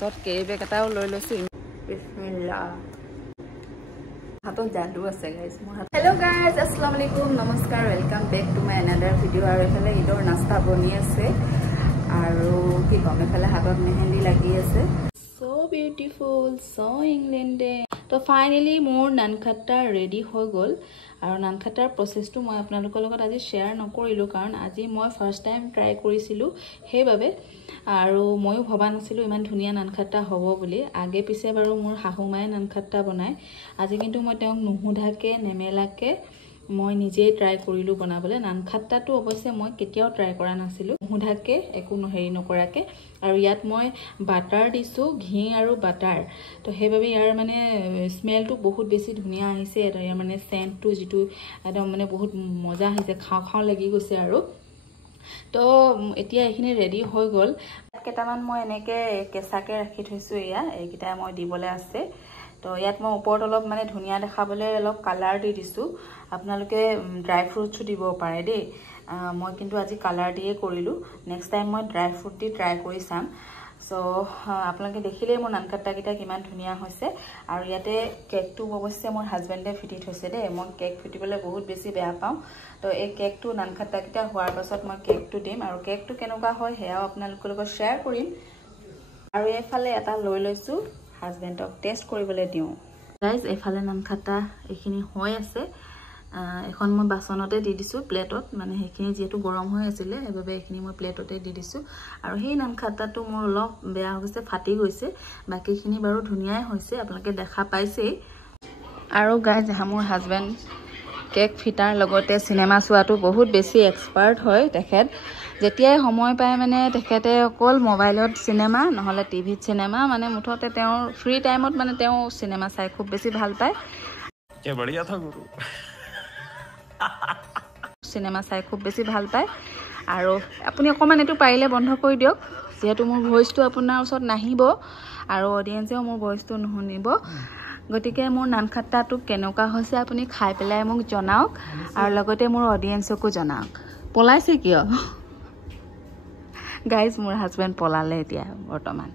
তো কেৰি বেগ এটাও লৈ লৈছোঁ বিসমিল্লাহ হাতত জাদু আছে গাইজ মোৰ হাত হেল্ল' গাইজ আসসালামু আলাইকুম নমস্কাৰ welcome back to my another video' আৰু এফালে ঈদৰ নাস্তা বনি আছে আৰু কি ক'ম এফালে হাতত মেহেন্দি লাগি আছে so beautiful so ইংলেণ্ডে তো ফাইনালি মোৰ নানখাটা ৰেডি হৈ গ'ল আৰু নানখাটাৰ প্ৰসেছটো মই আপোনালোকৰ লগত আজি শেয়াৰ নকৰিলোঁ কাৰণ আজি মই ফাৰ্ষ্ট টাইম ট্ৰাই কৰিছিলোঁ সেইবাবে আৰু ময়ো ভবা নাছিলোঁ ইমান ধুনীয়া নানখাটা হ'ব বুলি আগে পিছে বাৰু মোৰ হাহুমায়ে নানখাটা বনায় আজি কিন্তু মই তেওঁক নুহুধাকে নেমেলাকে মই নিজেই ট্ৰাই কৰিলোঁ বনাবলৈ নানখাটাটো অৱশ্যে মই কেতিয়াও ট্ৰাই কৰা নাছিলোঁ নুহুধাকে একো হেৰি নকৰাকে আৰু ইয়াত মই বাটাৰ দিছোঁ ঘি আৰু বাটাৰ তো সেইবাবে ইয়াৰ মানে স্মেলটো বহুত বেছি ধুনীয়া আহিছে এটা ইয়াৰ মানে সেন্টটো যিটো একদম মানে বহুত মজা আহিছে খাওঁ খাওঁ লাগি গৈছে আৰু তো এতিয়া এইখিনি ৰেডি হৈ গ'ল কেইটামান মই এনেকৈ কেঁচাকৈ ৰাখি থৈছোঁ এয়া এইকেইটা মই দিবলৈ আছে তো ইয়াত মই ওপৰত অলপ মানে ধুনীয়া দেখাবলৈ অলপ কালাৰ দি দিছোঁ আপোনালোকে ড্ৰাই ফ্ৰুটছো দিব পাৰে দেই মই কিন্তু আজি কালাৰ দিয়ে কৰিলোঁ নেক্সট টাইম মই ড্ৰাই ফ্ৰুট দি ট্ৰাই কৰি চাম সো আপোনালোকে দেখিলেই মোৰ নানখাটাকেইটা কিমান ধুনীয়া হৈছে আৰু ইয়াতে কেকটো অৱশ্যে মোৰ হাজবেণ্ডে ফিটি থৈছে দেই মই কেক ফিটিবলৈ বহুত বেছি বেয়া পাওঁ তো এই কেকটো নানখাটাকেইটা হোৱাৰ পাছত মই কেকটো দিম আৰু কেকটো কেনেকুৱা হয় সেয়াও আপোনালোকৰ লগত শ্বেয়াৰ কৰিম আৰু এইফালে এটা লৈ লৈছোঁ হাজবেণ্ডক টেষ্ট কৰিবলৈ দিওঁ গাইজ এইফালে নানখাটা এইখিনি হৈ আছে এখন মই বাচনতে দি দিছোঁ প্লেটত মানে সেইখিনি যেহেতু গৰম হৈ আছিলে সেইবাবে এইখিনি মই প্লেটতে দি দিছোঁ আৰু সেই নানখাটাটো মোৰ অলপ বেয়া হৈছে ফাটি গৈছে বাকীখিনি বাৰু ধুনীয়াই হৈছে আপোনালোকে দেখা পাইছেই আৰু গাইজ মোৰ হাজবেণ্ড কেক ফিটাৰ লগতে চিনেমা চোৱাটো বহুত বেছি এক্সপাৰ্ট হয় তেখেত যেতিয়াই সময় পায় মানে তেখেতে অকল মোবাইলত চিনেমা নহ'লে টিভিত চিনেমা মানে মুঠতে তেওঁৰ ফ্ৰী টাইমত মানে তেওঁ চিনেমা চাই খুব বেছি ভাল পায় কে বঢ়িয়া থা গুৰু চিনেমা চাই খুব বেছি ভাল পায় আৰু আপুনি অকণমান এইটো পাৰিলে বন্ধ কৰি দিয়ক যিহেতু মোৰ ভইচটো আপোনাৰ ওচৰত নাহিব আৰু অডিয়েঞ্চেও মোৰ ভইচটো নুশুনিব গতিকে মোৰ নানখাটাটো কেনেকুৱা হৈছে আপুনি খাই পেলাই মোক জনাওক আৰু লগতে মোৰ অডিয়েঞ্চকো জনাওক পলাইছে কিয় গাইজ মোৰ হাজবেণ্ড পলালে এতিয়া বৰ্তমান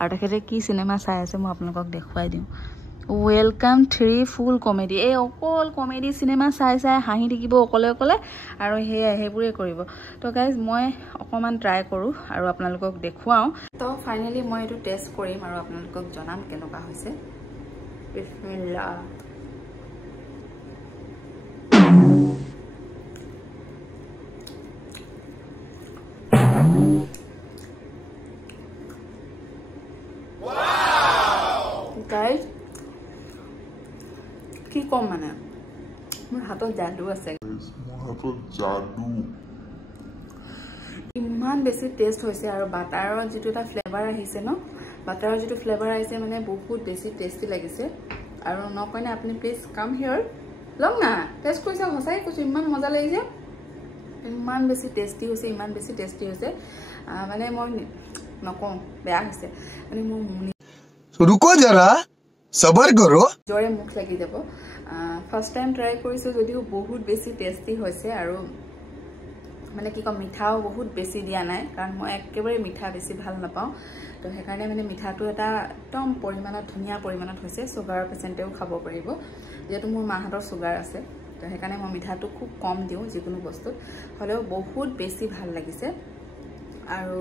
আৰু তেখেতে কি চিনেমা চাই আছে মই আপোনালোকক দেখুৱাই দিওঁ ওয়েলকাম 3 ফুল কমেডি এই অকল কমেডি চিনেমা চাই চাই হাঁহি থাকিব অকলে অকলে আৰু সেইবোৰে কৰিব তো গাইজ মই অকণমান ট্ৰাই কৰোঁ আৰু আপোনালোকক দেখুৱাওঁ তো ফাইনেলি মই এইটো টেষ্ট কৰিম আৰু আপোনালোকক জনাম কেনেকুৱা হৈছে বিসমিল্লাহ গাইজ কি কম মানে মোৰ হাতত যাদু আছে ইমান বেছি টেষ্ট হৈছে আৰু বাটাৰৰ যিটো এটা ফ্লেভাৰ আহিছে ন বাটাৰৰ যিটো ফ্লেভাৰ আহিছে মানে বহুত বেছি টেষ্টি লাগিছে আৰু নকয়নে আপুনি প্লিজ কাম হিয়ৰ লওক না টেষ্ট কৰিছে সঁচাই কৈছোঁ ইমান মজা লাগিছে ইমান বেছি টেষ্টি হৈছে মানে মই নকওঁ বেয়া হৈছে মানে মোৰ रुको जरा सबर करो জৰে মুখ লাগি যাব ফাৰ্ষ্ট টাইম ট্ৰাই কৰিছোঁ যদিও বহুত বেছি টেষ্টি হৈছে আৰু মানে কি কম মিঠাও বহুত বেছি দিয়া নাই কাৰণ মই একেবাৰে মিঠা বেছি ভাল নাপাওঁ তো সেইকাৰণে মানে মিঠাটো এটা একদম পৰিমাণত ধুনীয়া পৰিমাণত হৈছে চুগাৰৰ পেচেণ্টেও খাব পাৰিব যিহেতু মোৰ মাহঁতৰ চুগাৰ আছে তো সেইকাৰণে মই মিঠাটো খুব কম দিওঁ যিকোনো বস্তুত হ'লেও বহুত বেছি ভাল লাগিছে আৰু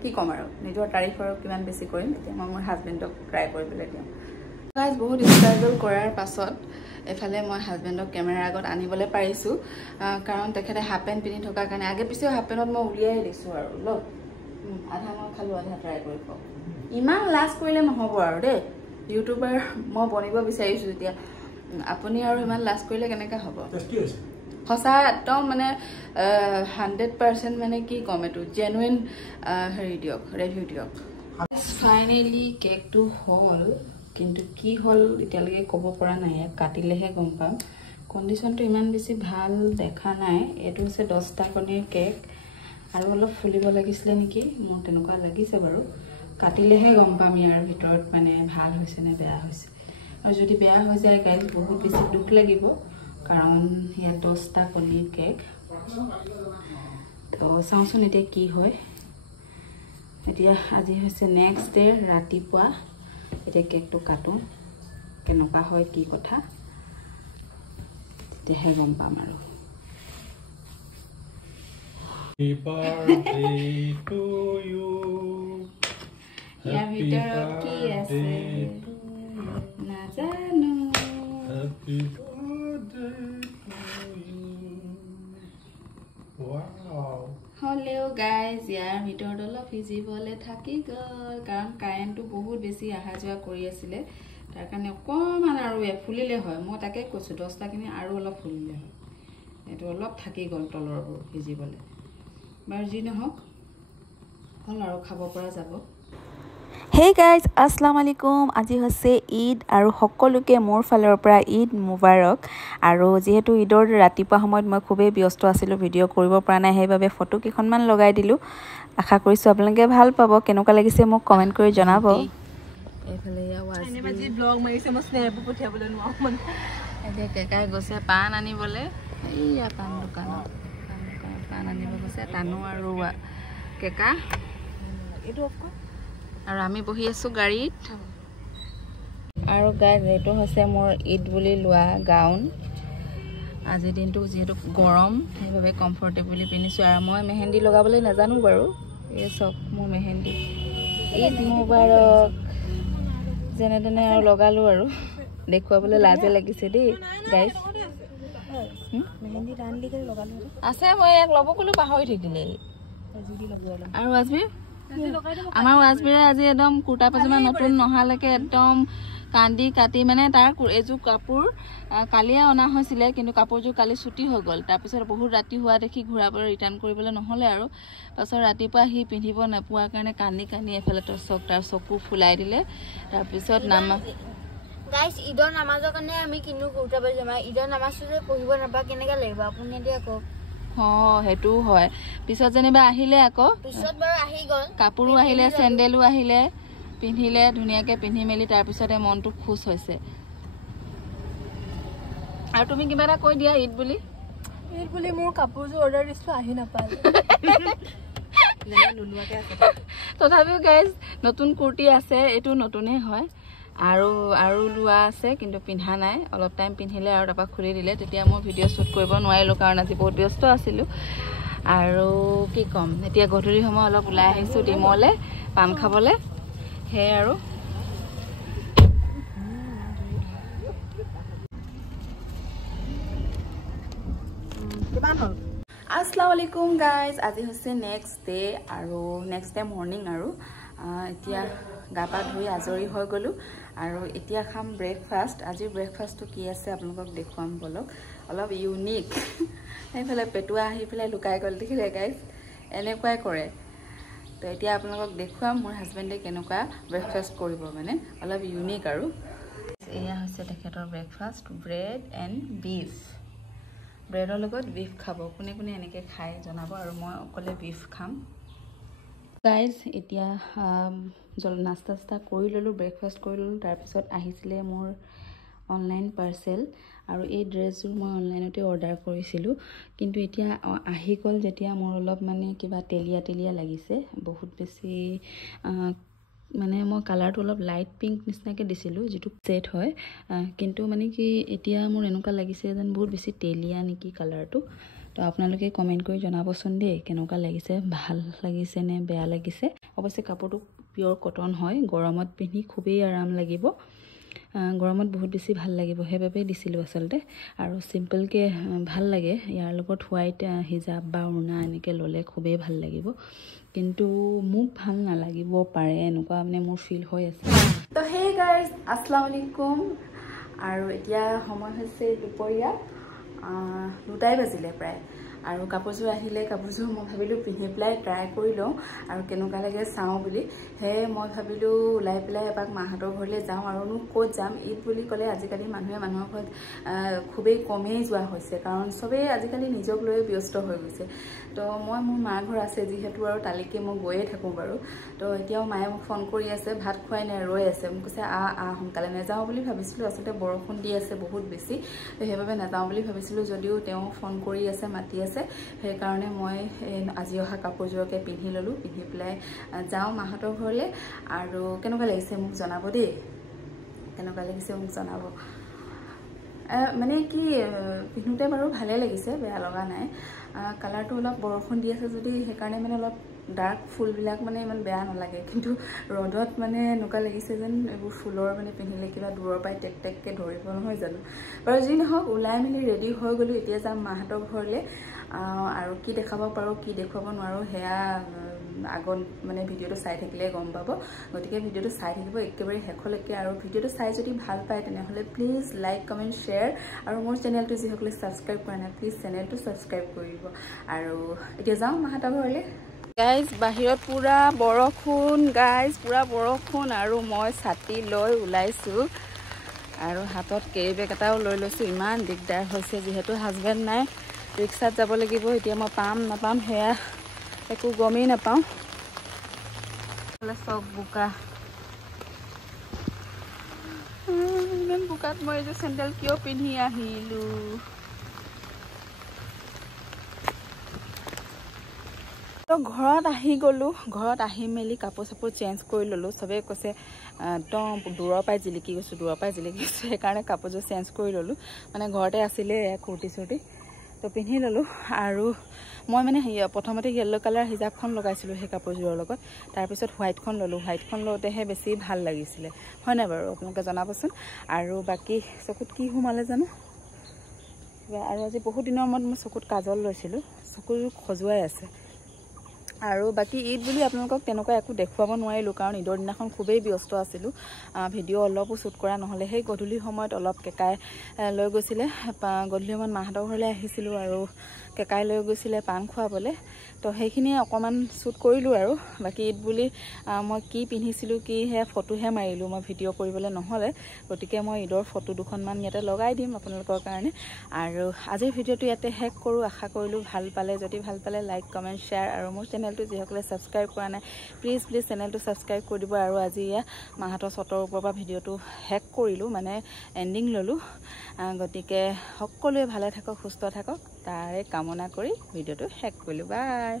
কি ক'ম আৰু নিজৰ তাৰিফ আৰু কিমান বেছি কৰিম এতিয়া মই মোৰ হাজবেণ্ডক ট্ৰাই কৰিবলৈ দিওঁ গাইজ বহুত ষ্ট্ৰাগল কৰাৰ পাছত এফালে মই হাজবেণ্ডক কেমেৰাৰ আগত আনিবলৈ পাৰিছোঁ কাৰণ তেখেতে হাফ পেণ্ট পিন্ধি থকাৰ কাৰণে আগে পিছেও হাফ পেণ্টত মই উলিয়াই দিছোঁ আৰু লওক আধা মই খালোঁ আধা ট্ৰাই কৰি পাওঁ ইমান লাজ কৰিলে নহ'ব আৰু দেই ইউটিউবাৰ মই বনিব বিচাৰিছোঁ যেতিয়া আপুনি আৰু ইমান লাজ কৰিলে কেনেকৈ হ'ব সঁচা একদম মানে 100% মানে কি ক'ম এইটো জেনুইন হেৰি দিয়ক ৰিভিউ দিয়ক ফাইনেলি কেকটো হ'ল কিন্তু কি হ'ল এতিয়ালৈকে ক'ব পৰা নাই ইয়াক কাটিলেহে গম পাম কণ্ডিশ্যনটো ইমান বেছি ভাল দেখা নাই এইটো হৈছে 10টা কণীৰ কেক আৰু অলপ ফুলিব লাগিছিলে নেকি মোৰ তেনেকুৱা লাগিছে বাৰু কাটিলেহে গম পাম ইয়াৰ ভিতৰত মানে ভাল হৈছে নে বেয়া হৈছে আৰু যদি বেয়া হৈ যায় গাইজ বহুত বেছি দুখ লাগিব কাৰণ ইয়াত 10টা কণীৰ কেক তো চাওঁচোন এতিয়া কি হয় এতিয়া আজি হৈছে নেক্সট ডে ৰাতিপুৱা এতিয়া কেকটো কাটো কেনেকুৱা হয় কি কথা তেতিয়াহে গম পাম আৰু Happy birthday to you. ইয়াৰ ভিতৰত কি আছে নাজানো Happy birthday to you. Wow. হলেও গাইজ ইয়াৰ ভিতৰত অলপ ভিজিবলৈ থাকি গ'ল কাৰণ কাৰেণ্টটো বহুত বেছি অহা যোৱা কৰি আছিলে তাৰ কাৰণে অকণমান আৰু ফুলিলে হয় মই তাকে কৈছোঁ 10টাখিনি আৰু অলপ ফুলিলে হয় এইটো অলপ থাকি গ'ল তলৰবোৰ ভিজিবলৈ বাৰু যি নহওক হ'ল আৰু খাব পৰা যাব Hey guys, Assalamu alaikum. আজি হৈছে ঈদ আৰু সকলোকে মোৰ ফালৰ পৰা ঈদ মুবাৰক আৰু যেহেতু ঈদৰ ৰাতিপুৱা সময়ত মই খুবেই ব্যস্ত আছিলোঁ ভিডিঅ' কৰিব পৰা নাই সেইবাবে ফটো কেইখনমান লগাই দিলোঁ আশা কৰিছোঁ আপোনালোকে ভাল পাব কেনেকুৱা লাগিছে মোক কমেণ্ট কৰি জনাব এইফালে আজি ব্লগ মাৰিছে মই স্নেপ পঠিয়াবলৈ নোৱাৰো মানে এতিয়া কেকাই গৈছে পাণ আনিবলৈ এইয়া পাণ দোকানত পাণ আনিব গৈছে তানু আৰু কেকা এইটো অফ কৰ আৰু আমি বহি আছোঁ গাড়ীত আৰু গাইজ এইটো হৈছে মোৰ ঈদ বুলি লোৱা গাউন আজিৰ দিনটো যিহেতু গৰম সেইবাবে কমফৰ্টেবলি পিন্ধিছোঁ আৰু মই মেহেন্দি লগাবলৈ নাজানো বাৰু এই চব মোৰ মেহেন্দি ঈদ মুবাৰক যেনে তেনে আৰু লগালোঁ আৰু দেখুৱাবলৈ লাজে লাগিছে দেই গাইজ মেহেন্দি টান লিখে লগালো আছে মই ইয়াক ল'ব ক'লো পাহৰি থাকিলে আৰু আজমিৰ আমাৰ ৱাজবিৰে আজি একদম কুৰ্তা পাজামা নতুন নহালৈকে একদম কান্দি কাটি মানে তাৰ এযোৰ কাপোৰ কালিয়ে অনা হৈছিলে কিন্তু কাপোৰযোৰ কালি ছুটি হৈ গ'ল তাৰপিছত বহুত ৰাতি হোৱা দেখি ঘূৰাবলৈ ৰিটাৰ্ণ কৰিবলৈ নহ'লে আৰু পাছত ৰাতিপুৱা সি পিন্ধিব নোপোৱাৰ কাৰণে কান্দি কান্দি এফালে তাৰ চকু ফুলাই দিলে তাৰপিছত গাইস ঈদৰ নামাজৰ কাৰণে আমি কিনো কুৰ্তা পাজামা ঈদৰ নামাজটো যে পঢ়িব নাপা কেনেকা লাগিব আপুনি এতিয়া কওক সেইটো হয় পিছত যেনিবা আহিলে আকৌ পিছত বাৰু আহি গ'ল কাপোৰো আহিলে চেণ্ডেলো আহিলে পিন্ধিলে ধুনীয়াকৈ পিন্ধি মেলি তাৰপিছতে মনটো খুশ হৈছে আৰু তুমি কিবা এটা কৈ দিয়া ঈদ বুলি মোৰ কাপোৰযোৰ অৰ্ডাৰ দিছিলো আহি নাপালে তথাপিও গাইজ নতুন কুৰ্তি আছে এইটো নতুনেই হয় আৰু লোৱা আছে কিন্তু পিন্ধা নাই অলপ টাইম পিন্ধিলে আৰু তাৰপৰা খুলি দিলে তেতিয়া মই ভিডিঅ' শ্বুট কৰিব নোৱাৰিলোঁ কাৰণ আজি বহুত ব্যস্ত আছিলোঁ আৰু কি ক'ম এতিয়া গধূলি সময় অলপ ওলাই আহিছোঁ ডিমলে পাণ খাবলৈ সেয়ে আৰু আসসালামু আলাইকুম গাইজ আজি হৈছে নেক্সট ডে আৰু নেক্সট ডে মৰ্ণিং আৰু এতিয়া গা পা ধুই আজৰি হৈ গ'লোঁ আৰু এতিয়া খাম ব্ৰেকফাষ্ট আজিৰ ব্ৰেকফাষ্টটো কি আছে আপোনালোকক দেখুৱাম বলক অলপ ইউনিক সেইফালে পেটুৱা আহি পেলাই লুকাই গ'ল দেখিলে গাইজ এনেকুৱাই কৰে তো এতিয়া আপোনালোকক দেখুৱাম মোৰ হাজবেণ্ডে কেনেকুৱা ব্ৰেকফাষ্ট কৰিব মানে অলপ ইউনিক আৰু এয়া হৈছে তেখেতৰ ব্ৰেকফাষ্ট ব্ৰেড এণ্ড বিফ ব্ৰেডৰ লগত বিফ খাব কোনে কোনে এনেকৈ খায় জনাব আৰু মই অকলে বিফ খাম গাইজ এতিয়া নাস্তা চাস্তা কৰি ল'লোঁ ব্ৰেকফাষ্ট কৰি ল'লোঁ তাৰপিছত আহিছিলে মোৰ অনলাইন পাৰ্চেল আৰু এই ড্ৰেছযোৰ মই অনলাইনতে অৰ্ডাৰ কৰিছিলোঁ কিন্তু এতিয়া আহি গ'ল যেতিয়া মোৰ অলপ মানে কিবা তেলীয়া লাগিছে বহুত বেছি মানে মই কালাৰটো অলপ লাইট পিংক নিচিনাকৈ দিছিলোঁ যিটো ছেট হয় কিন্তু মানে কি এতিয়া মোৰ এনেকুৱা লাগিছে যেন বহুত বেছি তেলীয়া নেকি কালাৰটো তো আপোনালোকে কমেণ্ট কৰি জনাবচোন দেই কেনেকুৱা লাগিছে ভাল লাগিছে নে বেয়া লাগিছে অৱশ্যে কাপোৰটো পিয়ৰ কটন হয় গৰমত পিন্ধি খুবেই আৰাম লাগিব গৰমত বহুত বেছি ভাল লাগিব সেইবাবে দিছিলোঁ আচলতে আৰু চিম্পলকৈ ভাল লাগে ইয়াৰ লগত হোৱাইট হিজাব বা উৰ্ণা এনেকৈ ল'লে খুবেই ভাল লাগিব কিন্তু মোক ভাল নালাগিব পাৰে এনেকুৱা মানে মোৰ ফিল হৈ আছে তো হেই গাইজ আসসালামু আলাইকুম আৰু এতিয়া সময় হৈছে দুপৰীয়া 2টাই বাজিলে প্ৰায় আৰু কাপোৰযোৰ আহিলে কাপোৰযোৰ মই ভাবিলোঁ পিন্ধি পেলাই ট্ৰাই কৰি লওঁ আৰু কেনেকুৱা লাগে চাওঁ বুলি সেয়ে মই ভাবিলোঁ ওলাই পেলাই এপাক মাহঁতৰ ঘৰলৈ যাওঁ আৰুনো ক'ত যাম ঈদ বুলি ক'লে আজিকালি মানুহে মানুহৰ ঘৰত খুবেই কমেই যোৱা হৈছে কাৰণ চবেই আজিকালি নিজক লৈ ব্যস্ত হৈ গৈছে তো মই মোৰ মাৰ ঘৰ আছে যিহেতু আৰু তালৈকে মই গৈয়ে থাকোঁ বাৰু তো এতিয়াও মায়ে মোক ফোন কৰি আছে ভাত খুৱাই নাই ৰৈ আছে মোক কৈছে সোনকালে নাযাওঁ বুলি ভাবিছিলোঁ আচলতে বৰষুণ দি আছে বহুত বেছি তো সেইবাবে নাযাওঁ বুলি ভাবিছিলোঁ যদিও তেওঁ ফোন কৰি আছে মাতি আছে আছে সেইকাৰণে মই আজি অহা কাপোৰযোৰকে পিন্ধি ল'লোঁ পিন্ধি পেলাই যাওঁ মাহঁতৰ ঘৰলৈ আৰু কেনেকুৱা লাগিছে মোক জনাব দেই কেনেকুৱা লাগিছে মোক জনাব মানে কি পিন্ধোতে বাৰু ভালে লাগিছে বেয়া লগা নাই কালাৰটো অলপ বৰষুণ দি আছে যদি সেইকাৰণে মানে অলপ ডাৰ্ক ফুলবিলাক মানে ইমান বেয়া নালাগে কিন্তু ৰ'দত মানে এনেকুৱা লাগিছে যেন এইবোৰ ফুলৰ মানে পিন্ধিলে কিবা দূৰৰ পৰাই টেক টেককৈ ধৰিব নহয় জানো বাৰু যি নহওক ওলাই মেলি ৰেডি হৈ গ'লোঁ এতিয়া যাম মাহঁতৰ ঘৰলৈ আৰু কি দেখাব পাৰোঁ কি দেখুৱাব নোৱাৰোঁ সেয়া আগত মানে ভিডিঅ'টো চাই থাকিলে গম পাব গতিকে ভিডিঅ'টো চাই থাকিব একেবাৰে শেষলৈকে আৰু ভিডিঅ'টো চাই যদি ভাল পায় তেনেহ'লে প্লিজ লাইক কমেণ্ট শ্বেয়াৰ আৰু মোৰ চেনেলটো যিসকলে ছাবস্ক্ৰাইব কৰা নাই প্লিজ চেনেলটো ছাবস্ক্ৰাইব কৰিব আৰু এতিয়া যাওঁ মাহঁতৰ ঘৰলৈ গাইজ বাহিৰত পুৰা বৰষুণ পুৰা বৰষুণ আৰু মই ছাতি লৈ ওলাইছোঁ আৰু হাতত কেৰি বেগ এটাও লৈ লৈছোঁ ইমান দিগদাৰ হৈছে যিহেতু হাজবেণ্ড নাই ৰিক্সাত যাব লাগিব এতিয়া মই পাম নাপাম সেয়া একো গমেই নাপাওঁ চব বোকা ইমান বোকাত মই এইযোৰ চেণ্ডেল কিয় পিন্ধি আহিলোঁ ঘৰত আহি গ'লোঁ ঘৰত আহি মেলি কাপোৰ চাপোৰ চেঞ্জ কৰি ল'লোঁ চবেই কৈছে একদম দূৰৰ পৰাই জিলিকি গৈছোঁ সেইকাৰণে কাপোৰযোৰ চেঞ্জ কৰি ল'লোঁ মানে ঘৰতে আছিলে কুৰ্তি চুৰ্তি তো পিন্ধি ল'লোঁ আৰু মই মানে প্ৰথমতে য়েল্ল' কালাৰ হিজাবখন লগাইছিলোঁ সেই কাপোৰযোৰৰ লগত তাৰপিছত হোৱাইটখন ল'লোঁ হোৱাইটখন লওঁতেহে বেছি ভাল লাগিছিলে হয় নাই বাৰু আপোনালোকে জনাবচোন আৰু বাকী চকুত কি সোমালে জানো আৰু আজি বহুত দিনৰ মূৰত মই চকুত কাজল লৈছিলোঁ চকুযোৰ খজুৱাই আছে আৰু বাকী ঈদ বুলি আপোনালোকক তেনেকুৱা একো দেখুৱাব নোৱাৰিলোঁ কাৰণ ঈদৰ দিনাখন খুবেই ব্যস্ত আছিলোঁ ভিডিঅ' অলপো শ্বুট কৰা নহ'লে সেই গধূলি সময়ত অলপ কেকাই লৈ গৈছিলে গধূলি সময়ত মাহঁতৰ ঘৰলৈ আহিছিলোঁ আৰু কেকাই লৈ গৈছিলে পান খুৱাবলৈ তো সেইখিনি অকণমান শ্বুট কৰিলোঁ আৰু বাকী ঈদ বুলি মই কি পিন্ধিছিলোঁ কি সেয়া ফটোহে মাৰিলোঁ মই ভিডিঅ' কৰিবলৈ নহ'লে গতিকে মই ঈদৰ ফটো দুখনমান ইয়াতে লগাই দিম আপোনালোকৰ কাৰণে আৰু আজিৰ ভিডিঅ'টো ইয়াতে শেষ কৰোঁ আশা কৰিলোঁ ভাল পালে যদি ভাল পালে লাইক কমেণ্ট শ্বেয়াৰ আৰু মোৰ চেনেলটো যিসকলে ছাবস্ক্ৰাইব কৰা নাই প্লিজ চেনেলটো ছাবস্ক্ৰাইব কৰি দিব আৰু আজি এয়া মাহঁতৰ চটৰ ওপৰৰ পৰা ভিডিঅ'টো শেষ কৰিলোঁ মানে এণ্ডিং ল'লোঁ গতিকে সকলোৱে ভালে থাকক সুস্থ থাকক তাৰে কামনা কৰি ভিডিঅ'টো শেষ কৰিলোঁ বাই